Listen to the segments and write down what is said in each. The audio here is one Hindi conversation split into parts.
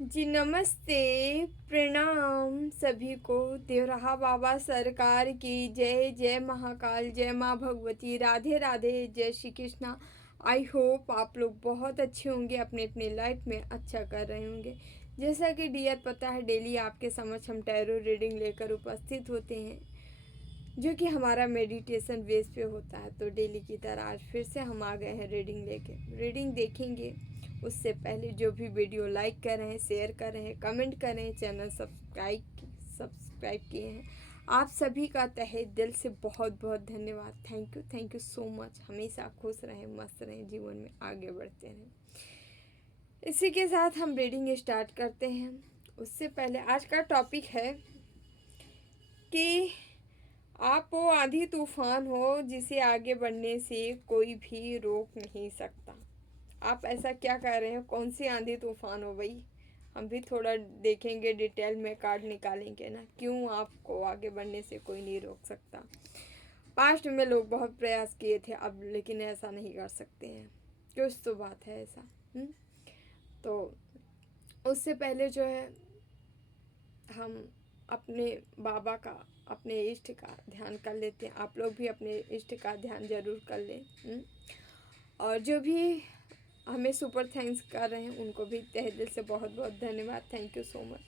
जी नमस्ते, प्रणाम सभी को। देवराहा बाबा सरकार की जय। जय महाकाल, जय माँ भगवती, राधे राधे, जय श्री कृष्णा। आई होप आप लोग बहुत अच्छे होंगे, अपने अपने लाइफ में अच्छा कर रहे होंगे। जैसा कि डियर पता है, डेली आपके समक्ष हम टैरो रीडिंग लेकर उपस्थित होते हैं, जो कि हमारा मेडिटेशन बेस पे होता है। तो डेली की तरह आज फिर से हम आ गए हैं रीडिंग लेके। रीडिंग देखेंगे उससे पहले जो भी वीडियो लाइक कर रहे हैं, शेयर कर रहे हैं, कमेंट कर रहे हैं, चैनल सब्सक्राइब किए हैं, आप सभी का तहे दिल से बहुत बहुत धन्यवाद। Thank you so much. हमेशा खुश रहें, मस्त रहें, जीवन में आगे बढ़ते रहें। इसी के साथ हम रीडिंग स्टार्ट करते हैं। उससे पहले आज का टॉपिक है कि आप वो आंधी तूफान हो जिसे आगे बढ़ने से कोई भी रोक नहीं सकता। आप ऐसा क्या कर रहे हैं? कौन सी आंधी तूफान हो भाई? हम भी थोड़ा देखेंगे, डिटेल में कार्ड निकालेंगे ना, क्यों आपको आगे बढ़ने से कोई नहीं रोक सकता। पास्ट में लोग बहुत प्रयास किए थे, अब लेकिन ऐसा नहीं कर सकते हैं। कुछ तो बात है ऐसा। तो उससे पहले जो है, हम अपने बाबा का, अपने इष्ट का ध्यान कर लेते हैं। आप लोग भी अपने इष्ट का ध्यान जरूर कर लें। और जो भी हमें सुपर थैंक्स कर रहे हैं, उनको भी तहे दिल से बहुत बहुत धन्यवाद। Thank you so much.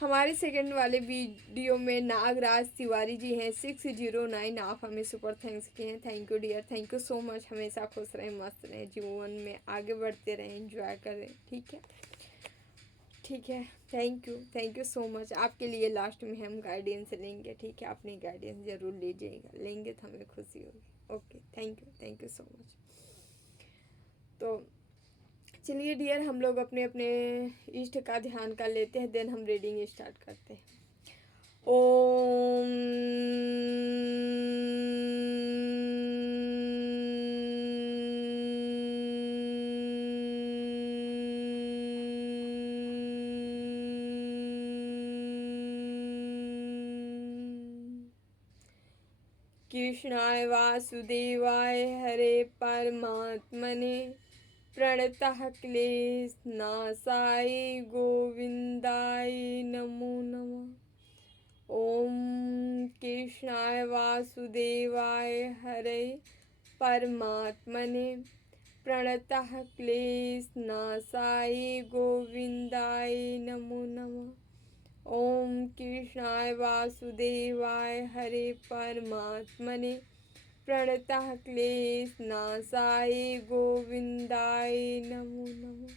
हमारे सेकंड वाले वीडियो में नागराज तिवारी जी हैं 609, आप हमें सुपर थैंक्स किए हैं। Thank you dear, thank you so much. हमेशा खुश रहें, मस्त रहें, जीवन में आगे बढ़ते रहें, एंजॉय करें। ठीक है। Thank you so much. आपके लिए लास्ट में हम गाइडेंस लेंगे, ठीक है? अपनी गाइडेंस ज़रूर लीजिएगा, लेंगे तो हमें खुशी होगी। Okay, thank you so much. तो चलिए डियर, हम लोग अपने अपने इष्ट का ध्यान कर लेते हैं, देन हम रीडिंग स्टार्ट करते हैं। ओम कृष्णाय वासुदेवाय हरे परमात्मने प्रणतः क्लेशनाशाय गोविंदाय नमो नमः। ओम कृष्णाय वासुदेवाय हरे परमात्मने प्रणतः क्लेशनाशाय गोविंदाय नमो नमः। ओम कृष्णाय वासुदेवाय हरे परमात्मने प्रणतः क्लेशनाशाय गोविंदाय नमो नमः।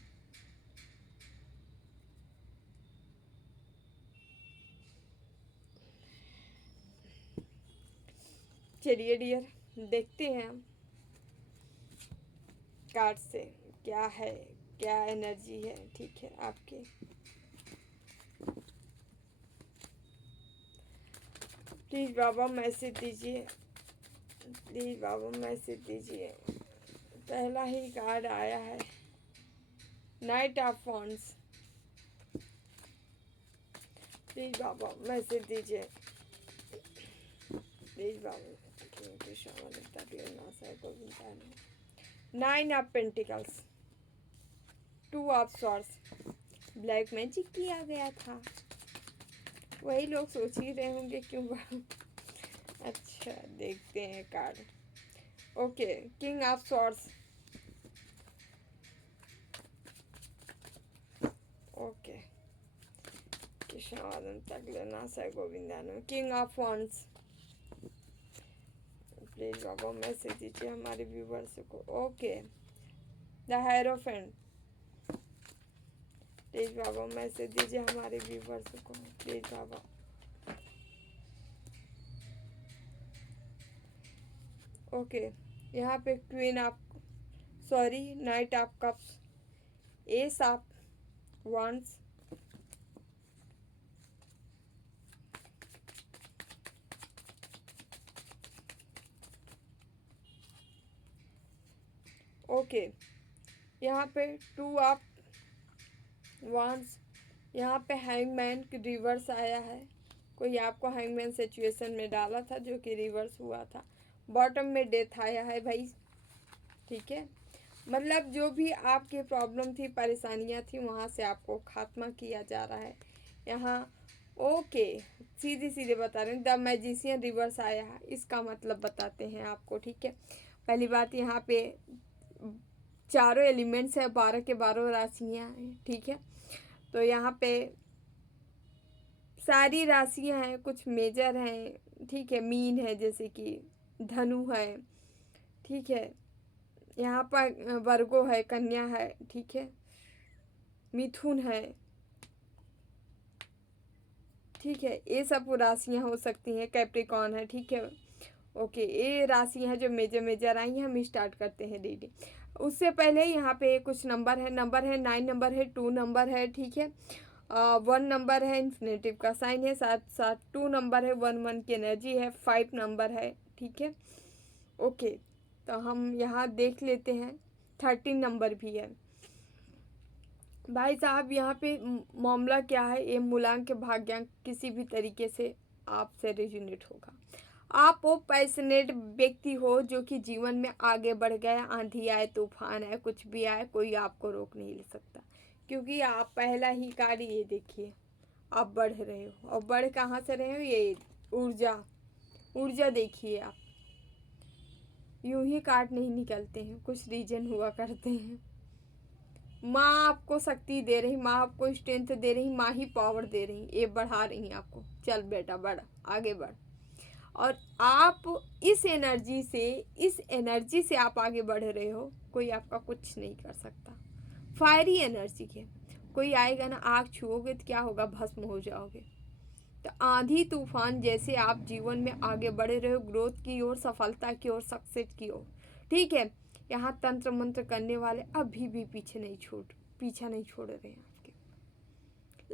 चलिए डियर, देखते हैं हम कार्ड से क्या है, क्या एनर्जी है। ठीक है आपके। प्लीज़ बाबा मैसेज दीजिए, प्लीज़ बाबा मैसेज दीजिए। पहला ही कार्ड आया है, नाइट ऑफ वॉन्ड्स। प्लीज़ बाबा मैसेज दीजिए, प्लीज़ बाबा। Nine of pentacles, two of swords. Black magic किया गया था, वही लोग सोच ही रहे होंगे क्यों। अच्छा, देखते हैं card. Okay, king of swords. Okay, कृष्णवादन तक लेना सा गोविंदान। King of wands. प्लीज बाबा मैसेज दीजिए हमारे व्यूवर्स को। Okay, the hierophant. प्लीज बाबा मैसेज दीजिए हमारे व्यूवर्स को, प्लीज बाबा। ओके, यहाँ पे queen of, sorry, knight of cups, ace of wands, okay, यहाँ पे टू ऑफ वॉन्ड्स, यहाँ पे हैंगमैन की रिवर्स आया है। कोई आपको हैंगमैन सिचुएशन में डाला था जो कि रिवर्स हुआ था। बॉटम में डेथ आया है भाई, ठीक है। मतलब जो भी आपकी प्रॉब्लम थी, परेशानियां थी, वहाँ से आपको खात्मा किया जा रहा है यहाँ। ओके, सीधे सीधे बता रहे हैं, द मैजिशियन रिवर्स आया है, इसका मतलब बताते हैं आपको, ठीक है। पहली बात, यहाँ पे चारों एलिमेंट्स है, 12 के 12 राशियाँ हैं, ठीक है। तो यहाँ पे सारी राशियाँ हैं, कुछ मेजर हैं, ठीक है। मीन है, जैसे कि धनु है, ठीक है। यहाँ पर वर्गो है, कन्या है, ठीक है। मिथुन है, ठीक है। ये सब राशियाँ हो सकती हैं, कैप्रिकॉन है, ठीक है। ओके, ये राशियाँ हैं जो मेजर मेजर आई हैं। हम स्टार्ट करते हैं डेली। उससे पहले यहाँ पे कुछ नंबर है, 9 नंबर है, 2 नंबर है, ठीक है। 1 नंबर है, इन्फिनेटिव का साइन है, साथ साथ 2 नंबर है, 1 की एनर्जी है, 5 नंबर है, ठीक है। ओके, तो हम यहाँ देख लेते हैं, 13 नंबर भी है। भाई साहब, यहाँ पे मामला क्या है, ये मूलांक भाग्यांक किसी भी तरीके से आपसे रेजोनेट होगा। आप वो पैशनेट व्यक्ति हो जो कि जीवन में आगे बढ़ गए, आंधी आए, तूफान आए, कुछ भी आए, कोई आपको रोक नहीं ले सकता, क्योंकि आप पहला ही कार्ड ये देखिए, आप बढ़ रहे हो। और बढ़ कहाँ से रहे हो, ये ऊर्जा, ऊर्जा देखिए आप। यूं ही कार्ड नहीं निकलते हैं, कुछ रीजन हुआ करते हैं। माँ आपको शक्ति दे रही, माँ आपको स्ट्रेंथ दे रही, माँ ही पावर दे रही, ये बढ़ा रही आपको, चल बेटा बढ़, आगे बढ़। और आप इस एनर्जी से आप आगे बढ़ रहे हो, कोई आपका कुछ नहीं कर सकता। फायरी एनर्जी के, कोई आएगा ना, आग छुओगे तो क्या होगा, भस्म हो जाओगे। तो आंधी तूफान जैसे आप जीवन में आगे बढ़े रहे हो, ग्रोथ की ओर, सफलता की ओर, सक्सेस की ओर, ठीक है। यहाँ तंत्र मंत्र करने वाले अभी भी पीछा नहीं छोड़ रहे हैं आपके।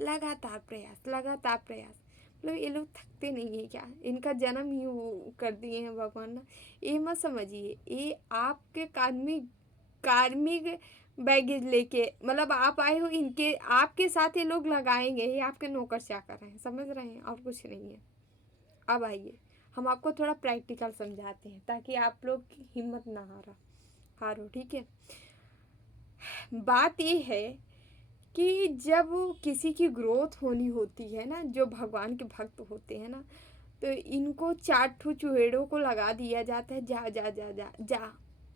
लगातार प्रयास, लगातार प्रयास, मतलब ये लोग थकते नहीं है क्या, इनका जन्म ही वो कर दिए हैं भगवान ना। ये मत समझिए, ये आपके कार्मिक बैगेज लेके, मतलब आप आए हो, इनके आपके साथ ये लोग लगाएंगे, ये आपके नौकर चाकर हैं, समझ रहे हैं, और कुछ नहीं है। अब आइए, हम आपको थोड़ा प्रैक्टिकल समझाते हैं, ताकि आप लोग की हिम्मत ना हारो, ठीक है। बात ये है कि जब किसी की ग्रोथ होनी होती है ना, जो भगवान के भक्त होते हैं ना, तो इनको 4 ठो चूहेड़ों को लगा दिया जाता है, जा जा जा जा जा,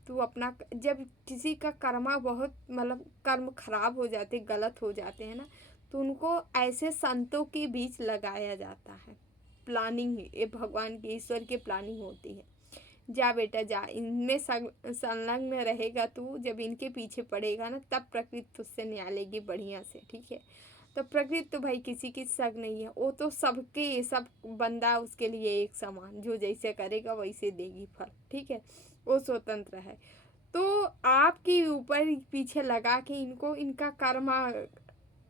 तू अपना। जब किसी का कर्मा बहुत, मतलब कर्म खराब हो जाते, गलत हो जाते हैं ना, तो उनको ऐसे संतों के बीच लगाया जाता है। प्लानिंग, ये भगवान की, ईश्वर की प्लानिंग होती है। जा बेटा जा, इनमें संलग्न रहेगा तू, जब इनके पीछे पड़ेगा ना, तब प्रकृति तुझसे न्याय लेगी बढ़िया से, ठीक है। तो प्रकृति तो भाई किसी की सग नहीं है, वो तो सबके सब बंदा उसके लिए एक समान, जो जैसे करेगा वैसे देगी फल, ठीक है। वो स्वतंत्र है। तो आपके ऊपर पीछे लगा के इनको, इनका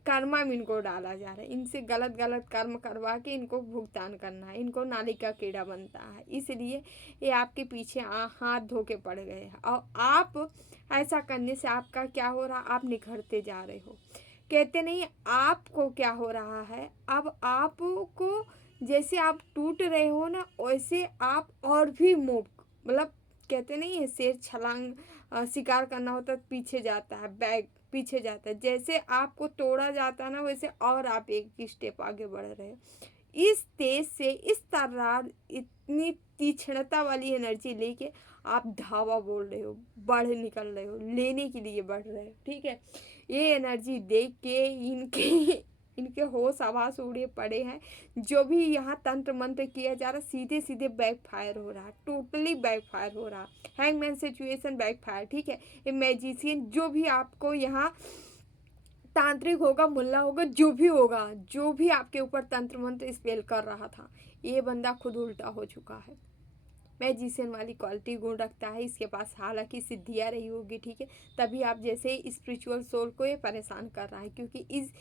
कर्मा में इनको डाला जा रहा है, इनसे गलत गलत कर्म करवा के इनको भुगतान करना है, इनको नाली का कीड़ा बनता है, इसलिए ये आपके पीछे हाथ धो के पड़ गए हैं। और आप ऐसा करने से आपका क्या हो रहा, आप निखरते जा रहे हो। कहते नहीं, आपको क्या हो रहा है, अब आपको जैसे आप टूट रहे हो ना, वैसे आप और भी मूव, मतलब कहते नहीं है, शेर छलांग शिकार करना होता है, पीछे जाता है, बैग पीछे जाता है, जैसे आपको तोड़ा जाता है ना, वैसे और आप एक स्टेप आगे बढ़ रहे हो। इस तेज से, इस तरह इतनी तीक्ष्णता वाली एनर्जी लेके आप धावा बोल रहे हो, बढ़ निकल रहे हो, लेने के लिए बढ़ रहे हो, ठीक है। ये एनर्जी देख के इनके होश आवास उड़े पड़े हैं। जो भी यहाँ तंत्र मंत्र किया जा रहा, सीधे सीधे बैक फायर हो रहा, टोटली बैक फायर हो रहा। हैंगमैन सिचुएशन बैक फायर, ठीक है। ये मैजिशियन जो भी आपको यहाँ, तांत्रिक होगा, मुल्ला होगा, जो भी होगा, जो भी आपके ऊपर तंत्र मंत्र स्पेल कर रहा था, ये बंदा खुद उल्टा हो चुका है। मैजिशियन वाली क्वालिटी गुण रखता है, इसके पास हालांकि सिद्धियाँ रही होगी, ठीक है। तभी आप जैसे स्पिरिचुअल सोल को ये परेशान कर रहा है, क्योंकि इस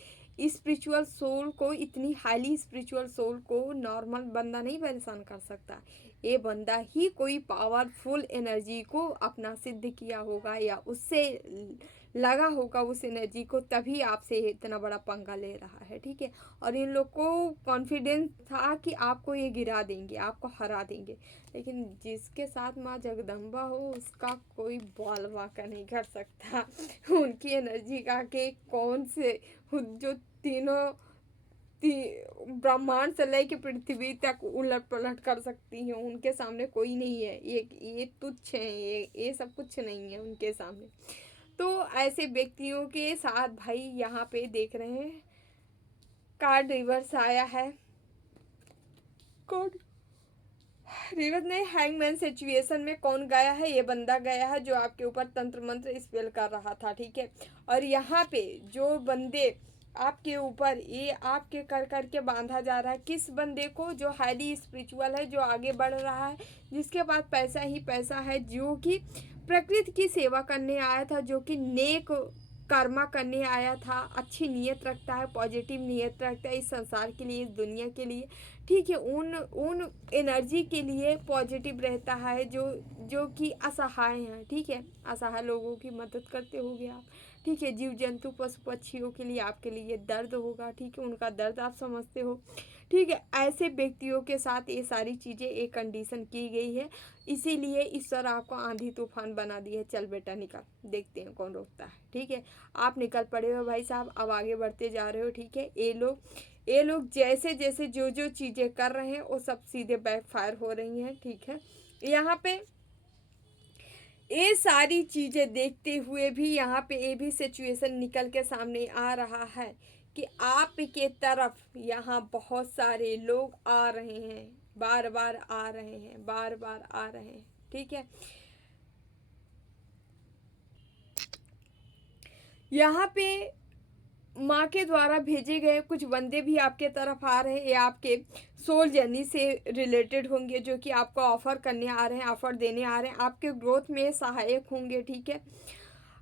स्पिरिचुअल सोल को, इतनी हाईली स्पिरिचुअल सोल को नॉर्मल बंदा नहीं परेशान कर सकता। ये बंदा ही कोई पावरफुल एनर्जी को अपना सिद्ध किया होगा, या उससे लगा होगा उस एनर्जी को, तभी आपसे इतना बड़ा पंगा ले रहा है, ठीक है। और इन लोग को कॉन्फिडेंस था कि आपको ये गिरा देंगे, आपको हरा देंगे, लेकिन जिसके साथ माँ जगदम्बा हो उसका कोई बाल वाका नहीं कर सकता। उनकी एनर्जी का के कौन से जो तीनों ब्रह्मांड से लेके पृथ्वी तक उलट पलट कर सकती हैं, उनके सामने कोई नहीं है। ये तुच्छ है, ये सब कुछ नहीं है उनके सामने। तो ऐसे व्यक्तियों के साथ भाई यहाँ पे देख रहे हैं कार्ड रिवर्स आया है। कार्ड रिवर्स ने हैंगमैन सिचुएशन में कौन गया है? ये बंदा गया है जो आपके ऊपर तंत्र मंत्र स्पेल कर रहा था, ठीक है। और यहाँ पे जो बंदे आपके ऊपर ये आपके कर करके बांधा जा रहा है, किस बंदे को? जो हाईली स्पिरिचुअल है, जो आगे बढ़ रहा है, जिसके पास पैसा ही पैसा है, जो कि प्रकृति की सेवा करने आया था, जो कि नेक कर्मा करने आया था, अच्छी नीयत रखता है, पॉजिटिव नीयत रखता है इस संसार के लिए, इस दुनिया के लिए, ठीक है। उन एनर्जी के लिए पॉजिटिव रहता है जो कि असहाय हैं, ठीक है। असहाय लोगों की मदद करते होगे आप, ठीक है। जीव जंतु पशु पक्षियों के लिए आपके लिए दर्द होगा, ठीक है, उनका दर्द आप समझते हो, ठीक है। ऐसे व्यक्तियों के साथ ये सारी चीज़ें एक कंडीशन की गई है, इसीलिए ईश्वर आपको आंधी तूफान बना दी है। चल बेटा निकल, देखते हैं कौन रोकता है, ठीक है। आप निकल पड़े हो भाई साहब, अब आगे बढ़ते जा रहे हो, ठीक है। ये लोग जैसे जैसे जो चीज़ें कर रहे हैं वो सब सीधे बैकफायर हो रही हैं, ठीक है। यहाँ पे ये सारी चीज़ें देखते हुए भी यहाँ पे ये भी सिचुएशन निकल के सामने आ रहा है कि आपके तरफ यहाँ बहुत सारे लोग आ रहे हैं, बार बार आ रहे हैं, बार बार आ रहे हैं, ठीक है। यहाँ पे माँ के द्वारा भेजे गए कुछ बंदे भी आपके तरफ आ रहे हैं, ये आपके सोल जर्नी से रिलेटेड होंगे, जो कि आपको ऑफ़र करने आ रहे हैं, ऑफ़र देने आ रहे हैं, आपके ग्रोथ में सहायक होंगे, ठीक है।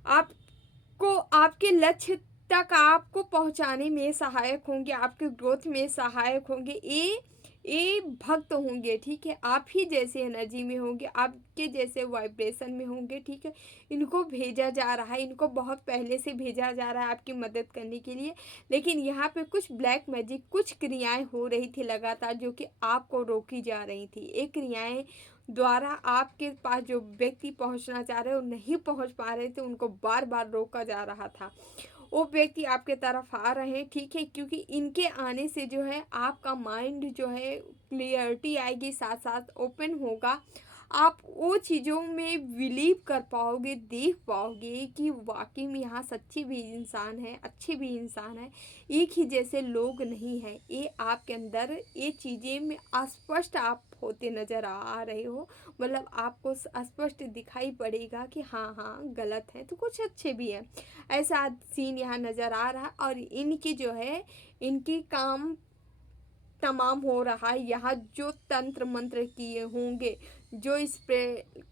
आपको आपके लक्ष्य तक आपको पहुंचाने में सहायक होंगे, आपके ग्रोथ में सहायक होंगे। ये भक्त होंगे, ठीक है। आप ही जैसे एनर्जी में होंगे, आपके जैसे वाइब्रेशन में होंगे, ठीक है। इनको भेजा जा रहा है, इनको बहुत पहले से भेजा जा रहा है आपकी मदद करने के लिए, लेकिन यहाँ पे कुछ ब्लैक मैजिक, कुछ क्रियाएं हो रही थी लगातार, जो कि आपको रोकी जा रही थी। ये क्रियाएं द्वारा आपके पास जो व्यक्ति पहुंचना चाह रहे हो नहीं पहुंच पा रहे थे, उनको बार बार रोका जा रहा था। वो व्यक्ति आपके तरफ आ रहे हैं, ठीक है, क्योंकि इनके आने से जो है आपका माइंड जो है क्लियरिटी आएगी, साथ साथ ओपन होगा। आप वो चीज़ों में बिलीव कर पाओगे, देख पाओगे कि वाकई में यहाँ सच्ची भी इंसान है, अच्छे भी इंसान है, एक ही जैसे लोग नहीं हैं। ये आपके अंदर ये चीज़ें में स्पष्ट आप होते नज़र आ रहे हो, मतलब आपको स्पष्ट दिखाई पड़ेगा कि हाँ हाँ गलत है तो कुछ अच्छे भी हैं, ऐसा सीन यहाँ नज़र आ रहा है। और इनकी जो है इनकी काम तमाम हो रहा है। यहाँ जो तंत्र मंत्र किए होंगे, जो इस पे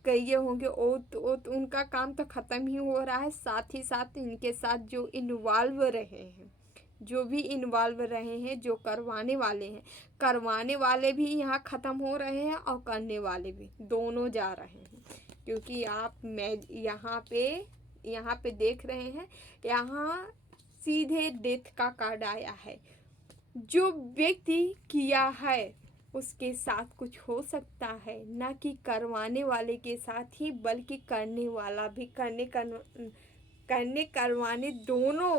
किए होंगे, वो उनका काम तो ख़त्म ही हो रहा है। साथ ही साथ इनके साथ जो इन्वॉल्व रहे हैं, जो भी इन्वॉल्व रहे हैं, जो करवाने वाले भी यहाँ ख़त्म हो रहे हैं और करने वाले भी, दोनों जा रहे हैं। क्योंकि आप मैं यहाँ पे देख रहे हैं, यहाँ सीधे डेथ का कार्ड आया है। जो व्यक्ति किया है उसके साथ कुछ हो सकता है, ना कि करवाने वाले के साथ ही, बल्कि करने वाला भी, करने करवाने दोनों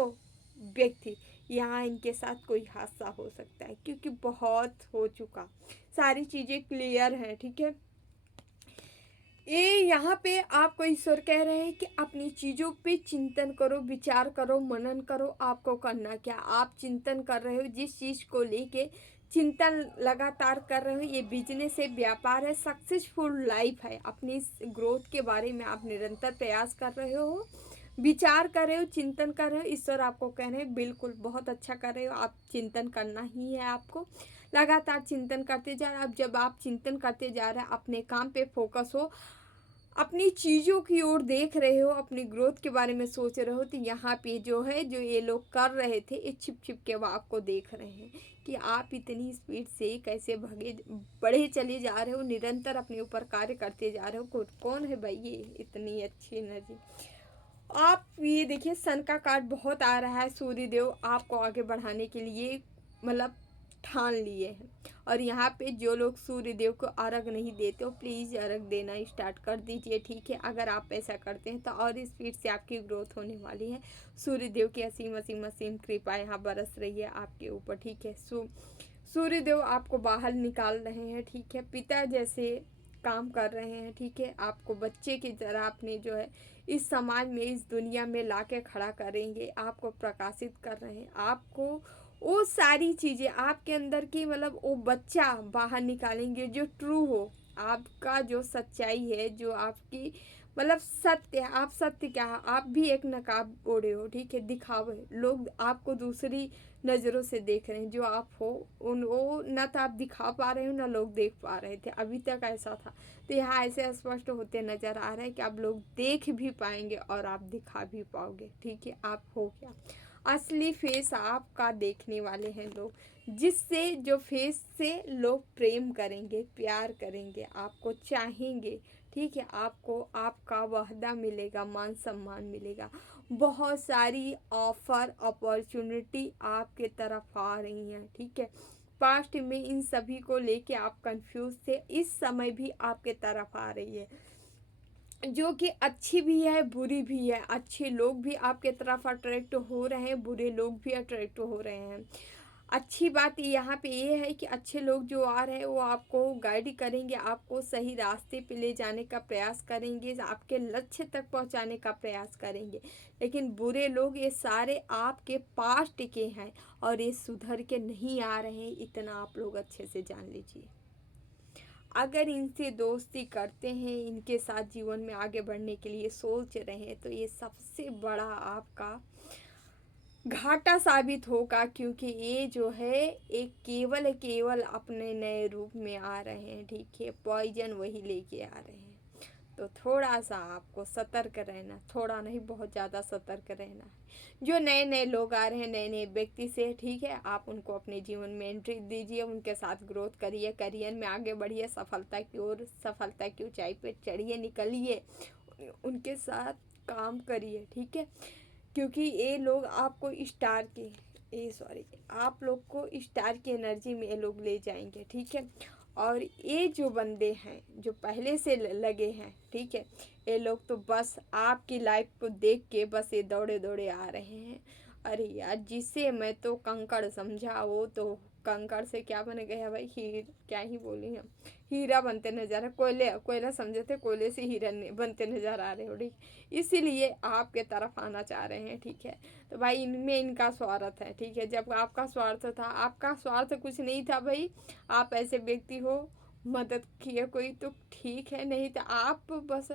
व्यक्ति, यहाँ इनके साथ कोई हादसा हो सकता है, क्योंकि बहुत हो चुका, सारी चीज़ें क्लियर हैं, ठीक है। ये यहाँ पे आपको ईश्वर कह रहे हैं कि अपनी चीज़ों पे चिंतन करो, विचार करो, मनन करो। आपको करना क्या? आप चिंतन कर रहे हो, जिस चीज़ को लेके चिंतन लगातार कर रहे हो, ये बिजनेस है, व्यापार है, सक्सेसफुल लाइफ है, अपनी ग्रोथ के बारे में आप निरंतर प्रयास कर रहे हो, विचार कर रहे हो, चिंतन कर रहे हो। ईश्वर आपको कह रहे हैं बिल्कुल बहुत अच्छा कर रहे हो, आप चिंतन करना ही है, आपको लगातार चिंतन करते जा रहे हैं। अब जब आप चिंतन करते जा रहे हैं, अपने काम पे फोकस हो, अपनी चीज़ों की ओर देख रहे हो, अपनी ग्रोथ के बारे में सोच रहे हो, तो यहाँ पे जो है जो ये लोग कर रहे थे, ये छिप छिप के वो आपको देख रहे हैं कि आप इतनी स्पीड से कैसे बढ़े चले जा रहे हो, निरंतर अपने ऊपर कार्य करते जा रहे हो। कौन है भाई ये इतनी अच्छी एनर्जी? आप ये देखिए सन का कार्ड बहुत आ रहा है, सूर्य देव आपको आगे बढ़ाने के लिए मतलब ठान लिए हैं। और यहाँ पे जो लोग सूर्य देव को अर्घ नहीं देते हो, प्लीज़ अर्घ देना स्टार्ट कर दीजिए, ठीक है। अगर आप ऐसा करते हैं तो और स्पीड से आपकी ग्रोथ होने वाली है। सूर्य देव की असीम असीम असीम कृपा यहाँ बरस रही है आपके ऊपर, ठीक है। सूर्य देव आपको बाहर निकाल रहे हैं, ठीक है। पिता जैसे काम कर रहे हैं, ठीक है। आपको बच्चे की तरह अपने जो है इस समाज में, इस दुनिया में लाके खड़ा करेंगे, आपको प्रकाशित कर रहे हैं। आपको वो सारी चीज़ें आपके अंदर की मतलब वो बच्चा बाहर निकालेंगे जो ट्रू हो, आपका जो सच्चाई है, जो आपकी मतलब सत्य है। आप सत्य क्या है, आप भी एक नकाब ओढ़े हो, ठीक है। दिखावे, लोग आपको दूसरी नज़रों से देख रहे हैं। जो आप हो उन वो ना तो आप दिखा पा रहे हो ना लोग देख पा रहे थे, अभी तक ऐसा था। तो यहाँ ऐसे स्पष्ट होते नज़र आ रहा है कि आप लोग देख भी पाएंगे और आप दिखा भी पाओगे, ठीक है। आप हो क्या असली फेस आपका देखने वाले हैं लोग, जिससे जो फेस से लोग प्रेम करेंगे, प्यार करेंगे, आपको चाहेंगे, ठीक है। आपको आपका वाहदा मिलेगा, मान सम्मान मिलेगा। बहुत सारी ऑफ़र अपॉर्चुनिटी आपके तरफ आ रही हैं, ठीक है। पास्ट में इन सभी को लेके आप कंफ्यूज थे, इस समय भी आपके तरफ आ रही है, जो कि अच्छी भी है बुरी भी है। अच्छे लोग भी आपके तरफ अट्रैक्ट हो रहे हैं, बुरे लोग भी अट्रैक्ट हो रहे हैं। अच्छी बात यहाँ पे ये है कि अच्छे लोग जो आ रहे हैं वो आपको गाइड करेंगे, आपको सही रास्ते पे ले जाने का प्रयास करेंगे, आपके लक्ष्य तक पहुँचाने का प्रयास करेंगे। लेकिन बुरे लोग ये सारे आपके पास्ट के हैं और ये सुधर के नहीं आ रहे हैं, इतना आप लोग अच्छे से जान लीजिए। अगर इनसे दोस्ती करते हैं, इनके साथ जीवन में आगे बढ़ने के लिए सोच रहे हैं, तो ये सबसे बड़ा आपका घाटा साबित होगा, क्योंकि ये जो है एक केवल अपने नए रूप में आ रहे हैं, ठीक है। पॉइजन वही लेके आ रहे हैं। तो थोड़ा सा आपको सतर्क रहना, थोड़ा नहीं बहुत ज़्यादा सतर्क रहना है। जो नए नए लोग आ रहे हैं, नए नए व्यक्ति से, ठीक है, आप उनको अपने जीवन में एंट्री दीजिए, उनके साथ ग्रोथ करिए, करियर में आगे बढ़िए, सफलता की ओर, सफलता की ऊंचाई पे चढ़िए, निकलिए, उनके साथ काम करिए, ठीक है। क्योंकि ये लोग आपको स्टार की आप लोग को स्टार की एनर्जी में ये लोग ले जाएंगे, ठीक है। और ये जो बंदे हैं जो पहले से लगे हैं, ठीक है, ये लोग तो बस आपकी लाइफ को देख के बस ये दौड़े दौड़े आ रहे हैं। अरे यार, जिसे मैं तो कंकड़ समझा, वो तो कंकड़ से क्या बन गया भाई, क्या ही बोली हम, हीरा बनते नजर आ, कोयला समझे थे, कोयले से हीरा बनते नजर आ रहे हो, ठीक। इसीलिए आपके तरफ आना चाह रहे हैं, ठीक है। तो भाई इनमें इनका स्वार्थ है, ठीक है। जब आपका स्वार्थ था, आपका स्वार्थ कुछ नहीं था भाई, आप ऐसे व्यक्ति हो, मदद किए कोई तो ठीक है, नहीं तो आप बस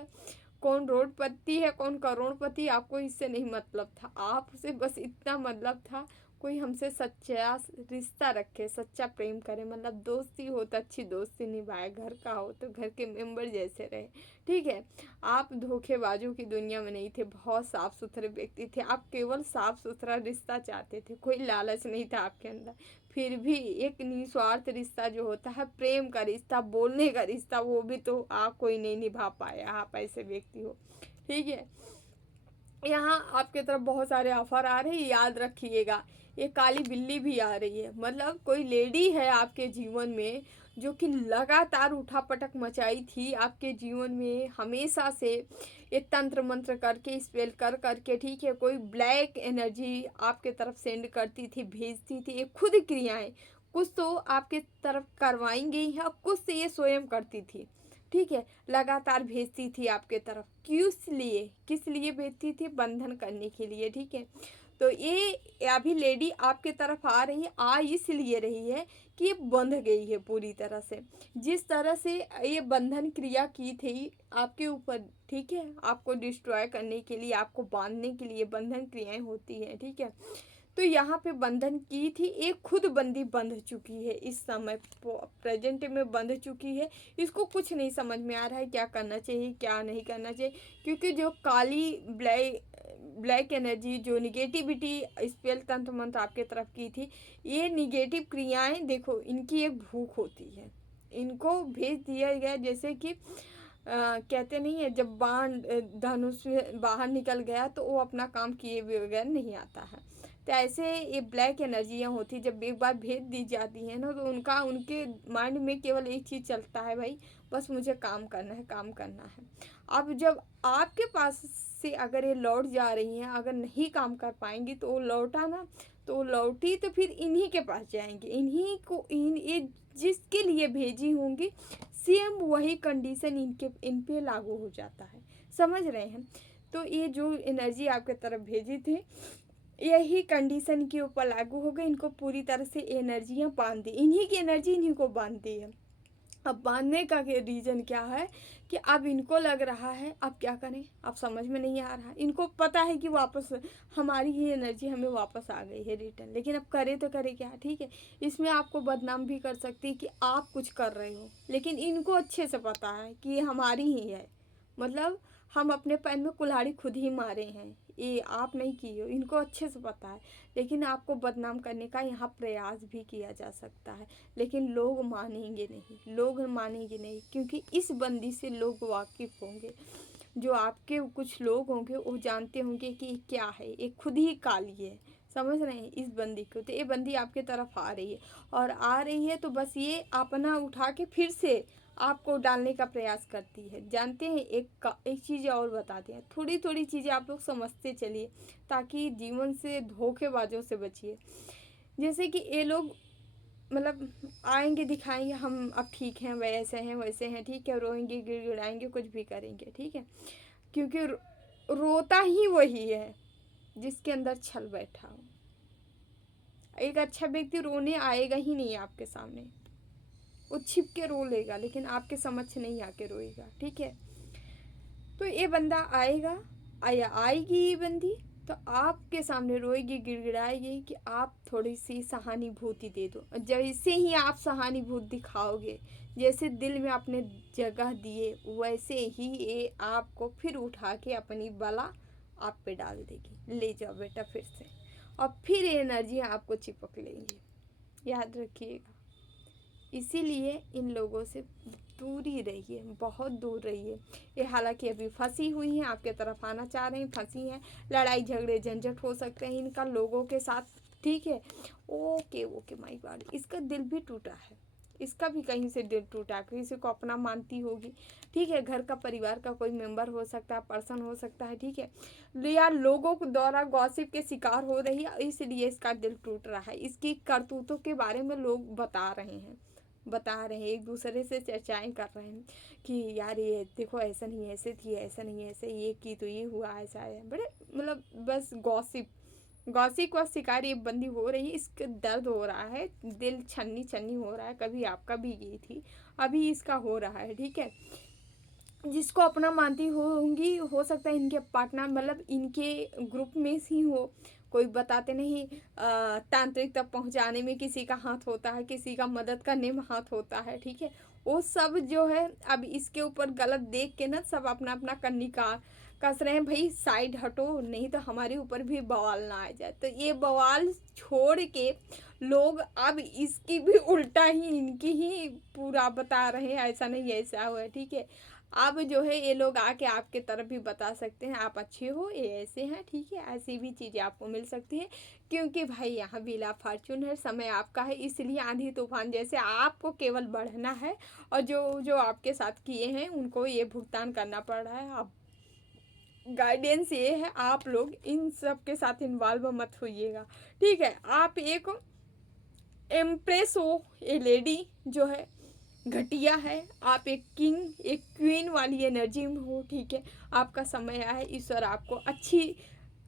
कौन रोडपति है कौन करोड़पति, आपको इससे नहीं मतलब था। आपसे बस इतना मतलब था कोई हमसे सच्चा रिश्ता रखे, सच्चा प्रेम करे, मतलब दोस्ती हो तो अच्छी दोस्ती निभाए, घर का हो तो घर के मेंबर जैसे रहे, ठीक है। आप धोखेबाजों की दुनिया में नहीं थे, बहुत साफ सुथरे व्यक्ति थे। आप केवल साफ सुथरा रिश्ता चाहते थे, कोई लालच नहीं था आपके अंदर। फिर भी एक निस्वार्थ रिश्ता जो होता है, प्रेम का रिश्ता, बोलने का रिश्ता, वो भी तो आप कोई नहीं निभा पाया, आप ऐसे व्यक्ति हो, ठीक है। यहाँ आपके तरफ बहुत सारे ऑफर आ रहे हैं, याद रखिएगा। ये काली बिल्ली भी आ रही है, मतलब कोई लेडी है आपके जीवन में जो कि लगातार उठापटक मचाई थी आपके जीवन में हमेशा से, ये तंत्र मंत्र करके, स्पेल कर करके, ठीक है। कोई ब्लैक एनर्जी आपके तरफ सेंड करती थी, भेजती थी। ये खुद क्रियाएं कुछ तो आपके तरफ करवाएंगी ही है, कुछ से ये स्वयं करती थी, ठीक है। लगातार भेजती थी आपके तरफ, किस लिए भेजती थी, बंधन करने के लिए, ठीक है। तो ये अभी लेडी आपके तरफ आ रही है, आ इसलिए रही है कि ये बंध गई है पूरी तरह से, जिस तरह से ये बंधन क्रिया की थी आपके ऊपर, ठीक है। आपको डिस्ट्रॉय करने के लिए, आपको बांधने के लिए बंधन क्रियाएं होती हैं, ठीक है। तो यहाँ पे बंधन की थी, एक खुद बंदी बंध चुकी है, इस समय प्रेजेंट में बंध चुकी है। इसको कुछ नहीं समझ में आ रहा है क्या करना चाहिए क्या नहीं करना चाहिए, क्योंकि जो काली ब्लैक एनर्जी, जो निगेटिविटी स्पेल तंत्र मंत्र आपके तरफ की थी, ये निगेटिव क्रियाएं देखो, इनकी एक भूख होती है, इनको भेज दिया गया जैसे कि कहते नहीं है, जब बाण धनुष में बाहर निकल गया तो वो अपना काम किए बगैर नहीं आता है। तो ऐसे ये ब्लैक एनर्जियाँ होती, जब एक बार भेज दी जाती हैं ना, तो उनके माइंड में केवल एक चीज़ चलता है, भाई बस मुझे काम करना है, काम करना है। अब जब आपके पास से अगर ये लौट जा रही हैं, अगर नहीं काम कर पाएंगी तो वो लौटा ना, तो लौटी तो फिर इन्हीं के पास जाएंगे, इन्हीं को ये जिसके लिए भेजी होंगी सेम वही कंडीशन इन पे लागू हो जाता है। समझ रहे हैं? तो ये जो एनर्जी आपके तरफ भेजी थी, यही कंडीशन के ऊपर लागू हो गई। इनको पूरी तरह से एनर्जियाँ बांध दी, इन्हीं की एनर्जी इन्हीं को बांधती है। अब बांधने का रीज़न क्या है कि अब इनको लग रहा है अब क्या करें, अब समझ में नहीं आ रहा। इनको पता है कि वापस हमारी ही एनर्जी हमें वापस आ गई है रिटर्न, लेकिन अब करे तो करे क्या, ठीक है। इसमें आपको बदनाम भी कर सकती है कि आप कुछ कर रहे हो, लेकिन इनको अच्छे से पता है कि ये हमारी ही है। मतलब हम अपने पैर में कुल्हाड़ी खुद ही मारे हैं, ये आप नहीं किए हो, इनको अच्छे से पता है। लेकिन आपको बदनाम करने का यहाँ प्रयास भी किया जा सकता है, लेकिन लोग मानेंगे नहीं, लोग मानेंगे नहीं, क्योंकि इस बंदी से लोग वाकिफ़ होंगे। जो आपके कुछ लोग होंगे वो जानते होंगे कि क्या है, ये खुद ही काली है। समझ रहे हैं इस बंदी को? तो ये बंदी आपके तरफ आ रही है, और आ रही है तो बस ये अपना उठा के फिर से आपको डालने का प्रयास करती है। जानते हैं, एक चीज़ और बताते हैं, थोड़ी थोड़ी चीज़ें आप लोग समझते चलिए ताकि जीवन से धोखेबाजों से बचिए। जैसे कि ये लोग मतलब आएंगे, दिखाएंगे हम अब ठीक हैं, वैसे हैं वैसे हैं, ठीक है, रोएंगे गिड़गिड़ाएंगे, कुछ भी करेंगे, ठीक है, क्योंकि रोता ही वही है जिसके अंदर छल बैठा हो। एक अच्छा व्यक्ति रोने आएगा ही नहीं आपके सामने, वो छिप के रो लेगा, लेकिन आपके समक्ष नहीं आके रोएगा, ठीक है। तो ये बंदा आएगा या आएगी ये बंदी, तो आपके सामने रोएगी गिड़गिड़ाएगी कि आप थोड़ी सी सहानुभूति दे दो। जैसे ही आप सहानुभूति दिखाओगे, जैसे दिल में आपने जगह दिए, वैसे ही ये आपको फिर उठा के अपनी बला आप पे डाल देगी, ले जाओ बेटा फिर से, और फिर एनर्जी आपको चिपक लेंगी। याद रखिएगा। इसीलिए इन लोगों से दूरी रहिए, बहुत दूर रहिए। ये हालांकि अभी फंसी हुई हैं, आपके तरफ आना चाह रही हैं, फंसी हैं, लड़ाई झगड़े झंझट हो सकते हैं इनका लोगों के साथ, ठीक है। ओके ओके माय गॉड, इसका दिल भी टूटा है, इसका भी कहीं से दिल टूटा, किसी को अपना मानती होगी, ठीक है, घर का परिवार का कोई मेंबर हो सकता है, पर्सन हो सकता है, ठीक है, या लोगों के द्वारा गॉसिप के शिकार हो रही है, इसलिए इसका दिल टूट रहा है। इसकी करतूतों के बारे में लोग बता रहे हैं, एक दूसरे से चर्चाएं कर रहे हैं कि यार ये देखो ऐसा नहीं ऐसे थी, ऐसा नहीं ऐसे ये की तो ये हुआ, ऐसा है, बड़े मतलब बस गॉसिप का शिकार ये बंदी हो रही है। इसका दर्द हो रहा है, दिल छन्नी छन्नी हो रहा है, कभी आपका भी ये थी, अभी इसका हो रहा है, ठीक है। जिसको अपना मानती होंगी, हो सकता है इनके पार्टनर मतलब इनके ग्रुप में ही हो, कोई बताते नहीं, तांत्रिक तक पहुंचाने में किसी का हाथ होता है, किसी का मदद करने में हाथ होता है, ठीक है। वो सब जो है अब इसके ऊपर गलत देख के ना सब अपना अपना कन्नी का कस रहे हैं, भाई साइड हटो, नहीं तो हमारे ऊपर भी बवाल ना आ जाए। तो ये बवाल छोड़ के लोग अब इसकी भी उल्टा ही इनकी ही पूरा बता रहे हैं, ऐसा नहीं ऐसा हुआ, ठीक है। अब जो है ये लोग आके आपके तरफ भी बता सकते हैं आप अच्छे हो, ये ऐसे हैं, ठीक है, ऐसी भी चीज़ें आपको मिल सकती है, क्योंकि भाई यहाँ व्हील ऑफ फॉर्च्यून है, समय आपका है, इसलिए आंधी तूफान जैसे आपको केवल बढ़ना है, और जो जो आपके साथ किए हैं उनको ये भुगतान करना पड़ रहा है। अब गाइडेंस ये है, आप लोग इन सब के साथ इन्वॉल्व मत होइएगा, ठीक है। आप एक एम्प्रेस हो, ये लेडी जो है घटिया है, आप एक किंग एक क्वीन वाली एनर्जी में हो, ठीक है। आपका समय आया है, ईश्वर आपको अच्छी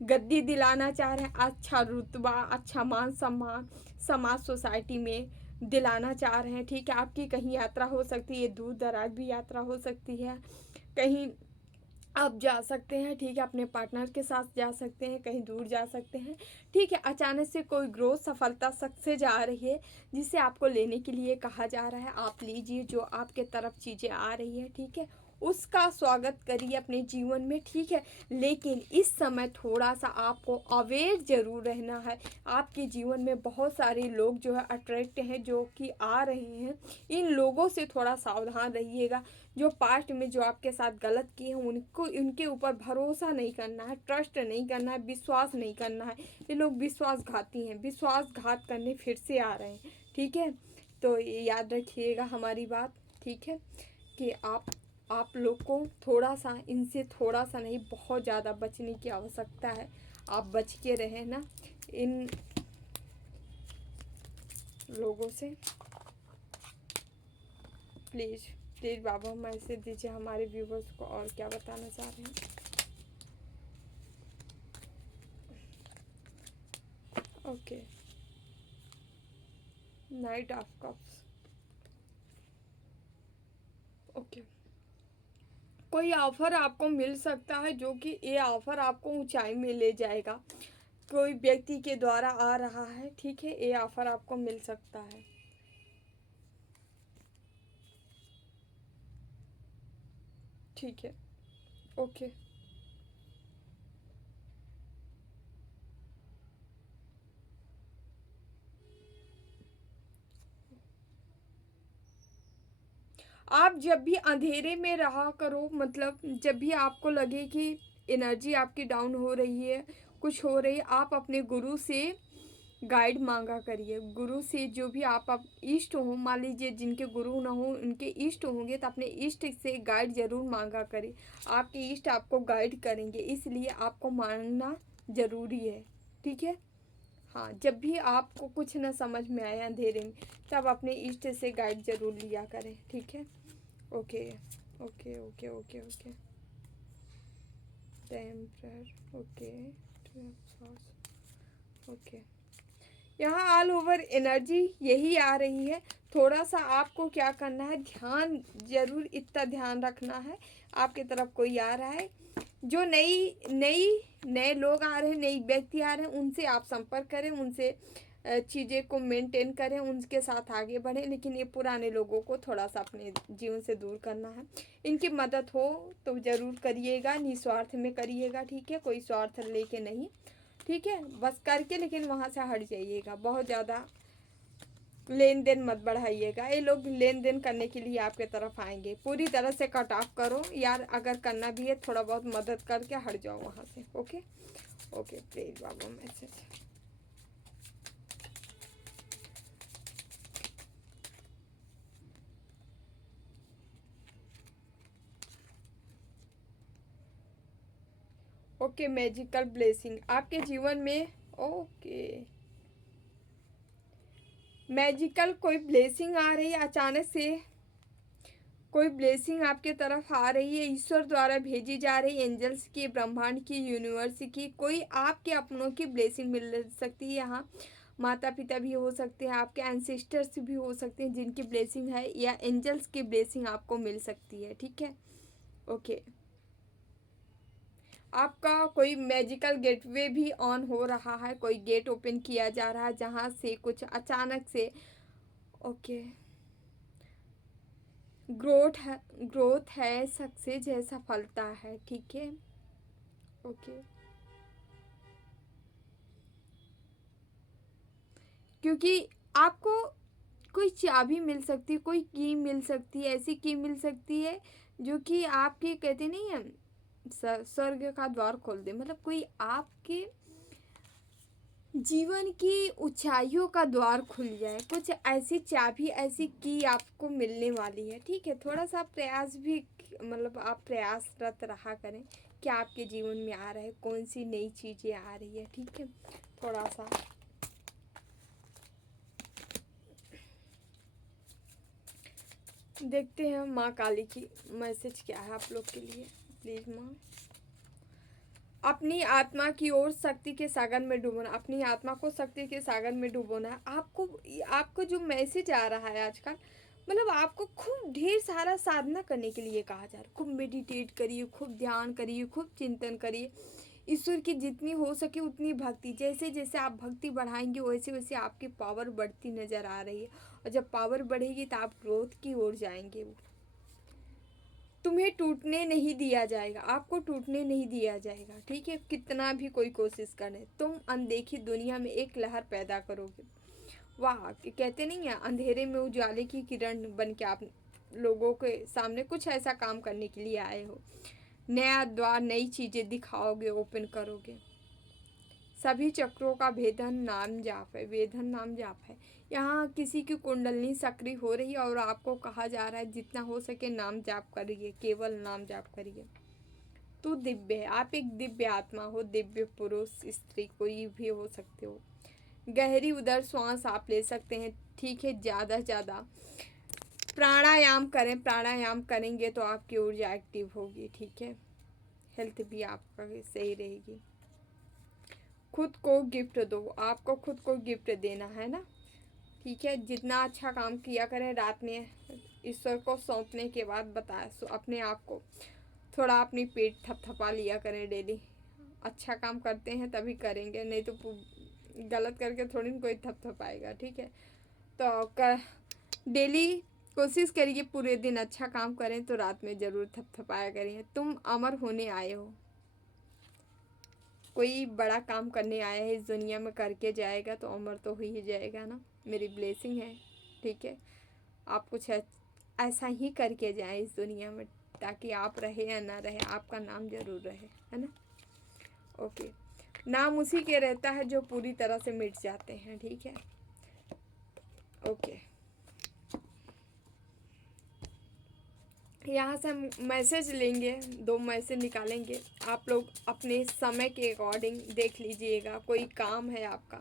गद्दी दिलाना चाह रहे हैं, अच्छा रुतबा, अच्छा मान सम्मान समाज सोसाइटी में दिलाना चाह रहे हैं, ठीक है। आपकी कहीं यात्रा हो सकती है, दूर दराज भी यात्रा हो सकती है, कहीं आप जा सकते हैं, ठीक है, अपने पार्टनर के साथ जा सकते हैं, कहीं दूर जा सकते हैं, ठीक है। अचानक से कोई ग्रोथ सफलता सक्सेस आ रही है जिसे आपको लेने के लिए कहा जा रहा है, आप लीजिए, जो आपके तरफ चीज़ें आ रही है, ठीक है, उसका स्वागत करिए अपने जीवन में, ठीक है। लेकिन इस समय थोड़ा सा आपको अवेयर ज़रूर रहना है। आपके जीवन में बहुत सारे लोग जो है अट्रैक्ट हैं, जो कि आ रहे हैं। इन लोगों से थोड़ा सावधान रहिएगा। जो पास्ट में जो आपके साथ गलत किए हैं उनको, उनके ऊपर भरोसा नहीं करना है, ट्रस्ट नहीं करना है, विश्वास नहीं करना है। ये लोग विश्वासघाती हैं, विश्वासघात करने फिर से आ रहे हैं, ठीक है। तो याद रखिएगा हमारी बात, ठीक है, कि आप लोग को थोड़ा सा इनसे थोड़ा सा नहीं, बहुत ज़्यादा बचने की आवश्यकता है। आप बच के रहें ना इन लोगों से। प्लीज़ प्लीज़ बाबा मैसेज दीजिए हमारे व्यूवर्स को, और क्या बताना चाह रहे हैं। Okay, night of cups. Okay, कोई ऑफर आपको मिल सकता है, जो कि ये ऑफर आपको ऊंचाई में ले जाएगा। कोई व्यक्ति के द्वारा आ रहा है, ठीक है, ये ऑफर आपको मिल सकता है। ठीक है, ओके। आप जब भी अंधेरे में रहा करो, मतलब जब भी आपको लगे कि एनर्जी आपकी डाउन हो रही है, कुछ हो रही है, आप अपने गुरु से गाइड मांगा करिए। गुरु से जो भी आप इष्ट हो, मान लीजिए जिनके गुरु ना हो उनके इष्ट होंगे, तो अपने इष्ट से गाइड जरूर मांगा करें। आपके इष्ट आपको गाइड करेंगे, इसलिए आपको मांगना ज़रूरी है, ठीक है। हाँ, जब भी आपको कुछ न समझ में आए अंधेरे में, तब अपने इष्ट से गाइड जरूर लिया करें, ठीक है। Okay okay okay okay okay. Temper, okay. Okay, यहाँ ऑल ओवर एनर्जी यही आ रही है। थोड़ा सा आपको क्या करना है, ध्यान जरूर, इतना ध्यान रखना है। आपके तरफ कोई आ रहा है, जो नए लोग आ रहे हैं, नई व्यक्ति आ रहे हैं, उनसे आप संपर्क करें, उनसे चीज़ें को मेंटेन करें, उनके साथ आगे बढ़ें। लेकिन ये पुराने लोगों को थोड़ा सा अपने जीवन से दूर करना है। इनकी मदद हो तो ज़रूर करिएगा, निस्वार्थ में करिएगा, ठीक है, कोई स्वार्थ लेके नहीं, ठीक है, बस करके लेकिन वहाँ से हट जाइएगा। बहुत ज़्यादा लेन देन मत बढ़ाइएगा। ये लोग लेन देन करने के लिए आपके तरफ आएंगे। पूरी तरह से कट ऑफ करो यार, अगर करना भी है थोड़ा बहुत मदद करके हट जाओ वहाँ से। ओके ओके, प्लीज बाबा मैसेज। ओके, मैजिकल ब्लेसिंग आपके जीवन में। ओके, मैजिकल कोई ब्लेसिंग आ रही है, अचानक से कोई ब्लेसिंग आपके तरफ आ रही है, ईश्वर द्वारा भेजी जा रही, एंजल्स की, ब्रह्मांड की, यूनिवर्स की, कोई आपके अपनों की ब्लेसिंग मिल सकती है। यहाँ माता पिता भी हो सकते हैं, आपके एंसेस्टर्स भी हो सकते हैं जिनकी ब्लेसिंग है, या एंजल्स की ब्लेसिंग आपको मिल सकती है, ठीक है। ओके, आपका कोई मैजिकल गेटवे भी ऑन हो रहा है, कोई गेट ओपन किया जा रहा है जहाँ से कुछ अचानक से। ओके, ग्रोथ है, सक्सेस है, सफलता है, ठीक है। ओके, क्योंकि आपको कोई चाबी मिल सकती है, कोई की मिल सकती है, ऐसी की मिल सकती है जो कि आपके कहते नहीं है स्वर्ग का द्वार खोल दे, मतलब कोई आपके जीवन की ऊंचाइयों का द्वार खुल जाए। कुछ ऐसी चाबी, ऐसी की आपको मिलने वाली है, ठीक है। थोड़ा सा प्रयास भी, मतलब आप प्रयासरत रहा करें कि आपके जीवन में आ रहा है, कौन सी नई चीज़ें आ रही है, ठीक है। थोड़ा सा देखते हैं माँ काली की मैसेज क्या है आप लोग के लिए। प्लीज़ माँ, अपनी आत्मा की ओर शक्ति के सागर में डूबोना, अपनी आत्मा को शक्ति के सागर में डूबोना है आपको। आपको जो मैसेज आ रहा है आजकल, मतलब आपको खूब ढेर सारा साधना करने के लिए कहा जा रहा है। खूब मेडिटेट करिए, खूब ध्यान करिए, खूब चिंतन करिए, ईश्वर की जितनी हो सके उतनी भक्ति। जैसे जैसे आप भक्ति बढ़ाएंगे वैसे वैसे आपकी पावर बढ़ती नज़र आ रही है, और जब पावर बढ़ेगी तो आप ग्रोथ की ओर जाएंगे। तुम्हें टूटने नहीं दिया जाएगा, आपको टूटने नहीं दिया जाएगा, ठीक है। कितना भी कोई कोशिश करे, तुम अनदेखी दुनिया में एक लहर पैदा करोगे। वाह, कहते नहीं है अंधेरे में उजाले की किरण बन के आप लोगों के सामने कुछ ऐसा काम करने के लिए आए हो। नया द्वार, नई चीज़ें दिखाओगे, ओपन करोगे। सभी चक्रों का भेदन नाम जाप है, वेदन नाम जाप है। यहाँ किसी की कुंडलनी सक्रिय हो रही है और आपको कहा जा रहा है जितना हो सके नाम जाप करिए, केवल नाम जाप करिए। तू दिव्य है, आप एक दिव्य आत्मा हो, दिव्य पुरुष स्त्री कोई भी हो सकते हो। गहरी उदर श्वास आप ले सकते हैं, ठीक है। ज़्यादा ज़्यादा प्राणायाम करें, प्राणायाम करेंगे तो आपकी ऊर्जा एक्टिव होगी, ठीक है। हेल्थ भी आपका सही रहेगी। खुद को गिफ्ट दो, आपको खुद को गिफ्ट देना है ना, ठीक है। जितना अच्छा काम किया करें रात में, ईश्वर को सौंपने के बाद बताया सो अपने आप को थोड़ा अपनी पेट थपथपा लिया करें डेली। अच्छा काम करते हैं तभी करेंगे, नहीं तो गलत करके थोड़ी ना कोई थपथपाएगा, ठीक है। तो डेली कोशिश करिए पूरे दिन अच्छा काम करें तो रात में ज़रूर थपथपाया करिए। तुम अमर होने आए हो, कोई बड़ा काम करने आया है इस दुनिया में, करके जाएगा तो अमर तो हो ही जाएगा ना, मेरी ब्लेसिंग है, ठीक है। आप कुछ ऐसा ही करके जाएं इस दुनिया में, ताकि आप रहे या ना रहे आपका नाम ज़रूर रहे, है ना। ओके, नाम उसी के रहता है जो पूरी तरह से मिट जाते हैं, ठीक है। ओके, यहाँ से हम मैसेज लेंगे, 2 मैसेज निकालेंगे। आप लोग अपने समय के अकॉर्डिंग देख लीजिएगा, कोई काम है आपका।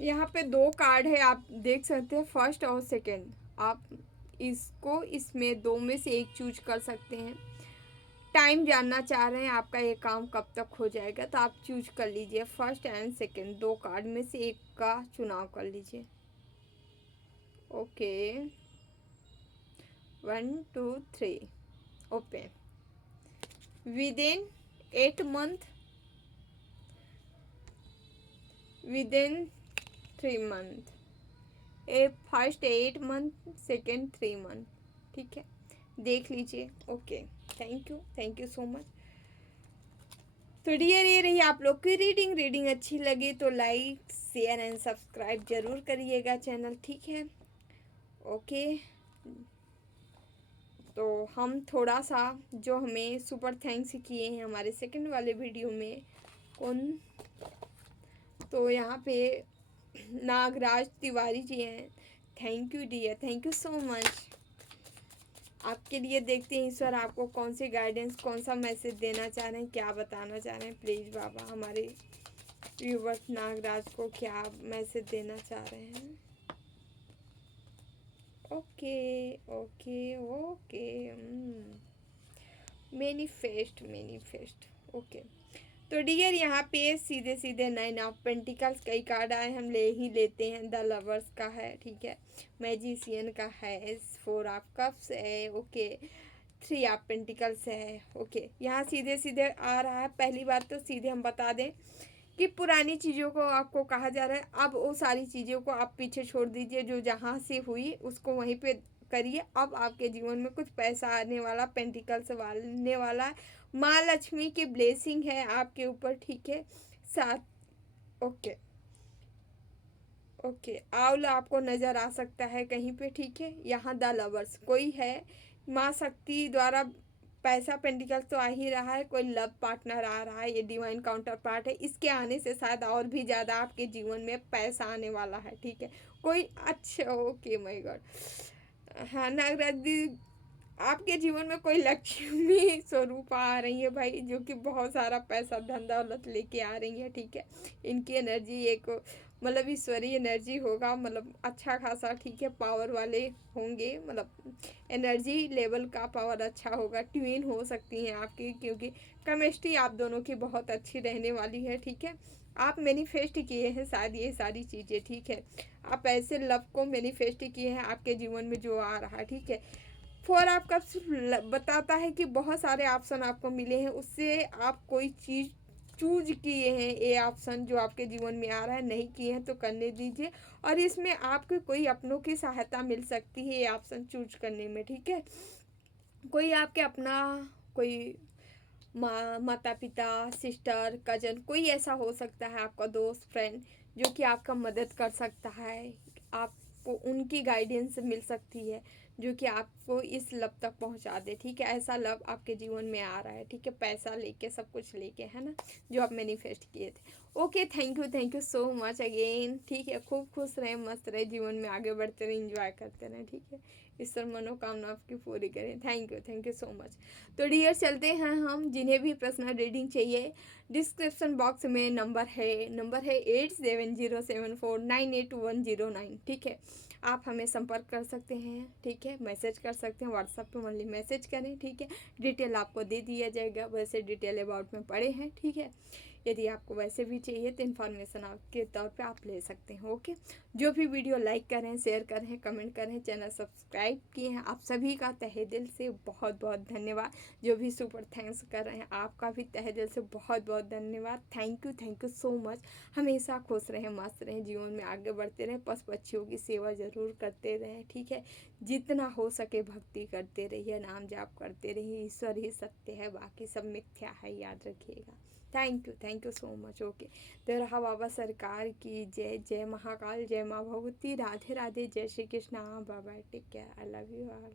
यहाँ पे 2 कार्ड है, आप देख सकते हैं, फर्स्ट और सेकंड। आप इसको इसमें 2 में से एक चूज कर सकते हैं। टाइम जानना चाह रहे हैं आपका ये काम कब तक हो जाएगा, तो आप चूज कर लीजिए फर्स्ट एंड सेकंड, 2 कार्ड में से एक का चुनाव कर लीजिए। Okay, 1 2 3 open. Within 8 month, within 3 month, first 8 month, second 3 month, ठीक है। देख लीजिए। Okay, thank you so much. तो डियर, ये रही आप लोग की रीडिंग अच्छी लगी तो लाइक शेयर एंड सब्सक्राइब जरूर करिएगा चैनल, ठीक है। ओके, तो हम थोड़ा सा जो हमें सुपर थैंक्स किए हैं हमारे सेकंड वाले वीडियो में, कौन, तो यहाँ पे नागराज तिवारी जी हैं। Thank you dear, thank you so much. आपके लिए देखते हैं ईश्वर आपको कौन सी गाइडेंस, कौन सा मैसेज देना चाह रहे हैं, क्या बताना चाह रहे हैं। प्लीज़ बाबा हमारे व्यूवर्स नागराज को क्या मैसेज देना चाह रहे हैं। Okay okay okay, manifest. Okay, तो डियर यहाँ पे सीधे सीधे 9 ऑफ पेंटिकल्स कई कार्ड आए, हम ले ही लेते हैं। द लवर्स का है, ठीक है। मैजिशियन का है, 4 ऑफ कप्स है, ओके। 3 ऑफ पेंटिकल्स है, ओके। यहाँ सीधे सीधे आ रहा है। पहली बात तो सीधे हम बता दें कि पुरानी चीज़ों को आपको कहा जा रहा है अब वो सारी चीज़ों को आप पीछे छोड़ दीजिए, जो जहाँ से हुई उसको वहीं पे करिए। अब आपके जीवन में कुछ पैसा आने वाला, पेंटिकल्स आने वाला है, माँ लक्ष्मी की ब्लेसिंग है आपके ऊपर, ठीक है। साथ ओके ओके, आउल आपको नज़र आ सकता है कहीं पे, ठीक है। यहाँ द लवर्स कोई है, माँ शक्ति द्वारा पैसा पेंटिकल्स तो आ ही रहा है, कोई लव पार्टनर आ रहा है, ये डिवाइन काउंटर पार्ट है। इसके आने से शायद और भी ज़्यादा आपके जीवन में पैसा आने वाला है, ठीक है। कोई अच्छा, ओके माय गॉड, हाँ नागराज दी, आपके जीवन में कोई लक्ष्मी स्वरूप आ रही है भाई, जो कि बहुत सारा पैसा धन दौलत लेके आ रही है, ठीक है। इनकी एनर्जी एक मतलब ईश्वरीय एनर्जी होगा, मतलब अच्छा खासा, ठीक है। पावर वाले होंगे, मतलब एनर्जी लेवल का पावर अच्छा होगा। ट्विन हो सकती हैं आपकी, क्योंकि केमिस्ट्री आप दोनों की बहुत अच्छी रहने वाली है, ठीक है। आप मैनिफेस्ट किए हैं शायद ये सारी चीज़ें, ठीक है। आप ऐसे लव को मैनिफेस्ट किए हैं आपके जीवन में जो आ रहा है, ठीक है। 4 ऑफ कप्स बताता है कि बहुत सारे ऑप्शन आपको मिले हैं, उससे आप कोई चीज़ चूज किए हैं। ये ऑप्शन जो आपके जीवन में आ रहा है, नहीं किए हैं तो करने दीजिए। और इसमें आपको कोई अपनों की सहायता मिल सकती है ये ऑप्शन चूज करने में, ठीक है। कोई आपके अपना, कोई माता पिता, सिस्टर, कजन, कोई ऐसा हो सकता है आपका दोस्त, फ्रेंड, जो कि आपका मदद कर सकता है। आपको उनकी गाइडेंस मिल सकती है जो कि आपको इस लव तक पहुंचा दे, ठीक है। ऐसा लव आपके जीवन में आ रहा है, ठीक है, पैसा लेके, सब कुछ लेके, है ना, जो आप मैनिफेस्ट किए थे। Okay, thank you so much again, ठीक है। खूब खुश रहे, मस्त रहे, जीवन में आगे बढ़ते रहे, इंजॉय करते रहे, ठीक है। ईश्वर मनोकामना आपकी पूरी करें। Thank you so much. तो डियर चलते हैं हम, जिन्हें भी पर्सनल रीडिंग चाहिए डिस्क्रिप्शन बॉक्स में नंबर है 8707498109, ठीक है। आप हमें संपर्क कर सकते हैं, ठीक है, मैसेज कर सकते हैं, व्हाट्सएप पे ओनली मैसेज करें, ठीक है। डिटेल आपको दे दिया जाएगा, वैसे डिटेल अबाउट में पड़े हैं, ठीक है। यदि आपको वैसे भी चाहिए तो इन्फॉर्मेशन आपके तौर पे आप ले सकते हैं, ओके। जो भी वीडियो लाइक करें, शेयर करें, कमेंट करें, चैनल सब्सक्राइब किए हैं, आप सभी का तहे दिल से बहुत बहुत धन्यवाद। जो भी सुपर थैंक्स कर रहे हैं, आपका भी तहे दिल से बहुत बहुत धन्यवाद। Thank you so much. हमेशा खुश रहें, मस्त रहें, जीवन में आगे बढ़ते रहें, पशु पक्षियों की सेवा ज़रूर करते रहें, ठीक है। जितना हो सके भक्ति करते रहिए, नाम जाप करते रहिए, ईश्वर ही सत्य है, बाकी सब मिथ्या है, याद रखिएगा। Thank you so much, okay. तो रहा बाबा सरकार की जय। जय महाकाल, जय माँ भगवती, राधे राधे, जय श्री कृष्णा। बाबा take care, I love you all.